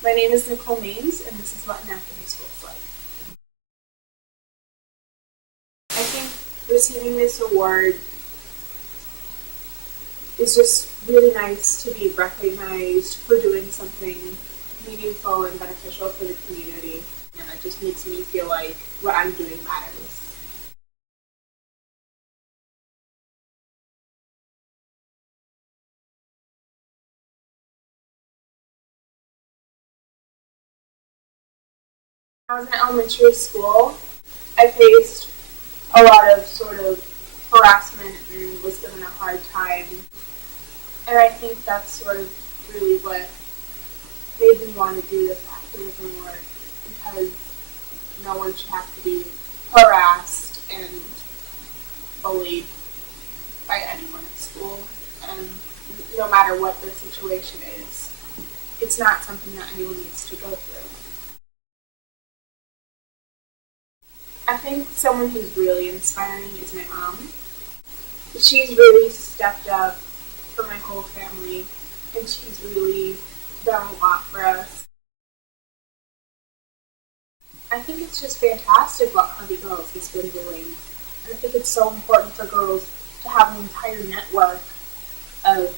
My name is Nicole, Maine, and this is what an activist looks like. I think receiving this award is just really nice to be recognized for doing something meaningful and beneficial for the community, and it just makes me feel like what I'm doing matters. When I was in elementary school, I faced a lot of sort of harassment and was given a hard time. And I think that's sort of really what made me want to do this activism work, because no one should have to be harassed and bullied by anyone at school. And no matter what their situation is, it's not something that anyone needs to go through. I think someone who's really inspiring is my mom. She's really stepped up for my whole family, and she's really done a lot for us. I think it's just fantastic what Hungry Girls has been doing, and I think it's so important for girls to have an entire network of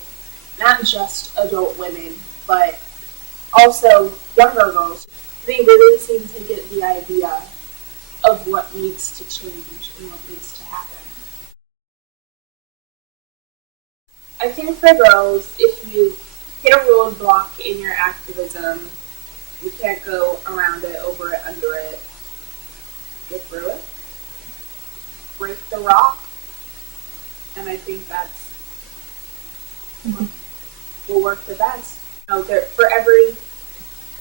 not just adult women, but also younger girls. They really seem to get the idea of what needs to change and what needs to happen. I think for girls, if you hit a roadblock in your activism, you can't go around it, over it, under it. Get through it. Break the rock. And I think that's what will work the best. For every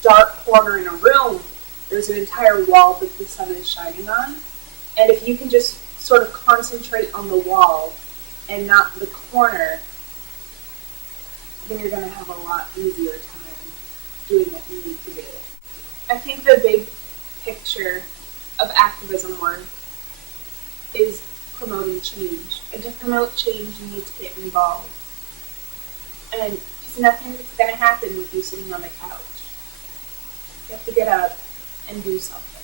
dark corner in a room, there's an entire wall that the sun is shining on. And if you can just sort of concentrate on the wall and not the corner, then you're going to have a lot easier time doing what you need to do. I think the big picture of activism work is promoting change. And to promote change, you need to get involved. And because nothing's going to happen with you sitting on the couch. You have to get up and do something.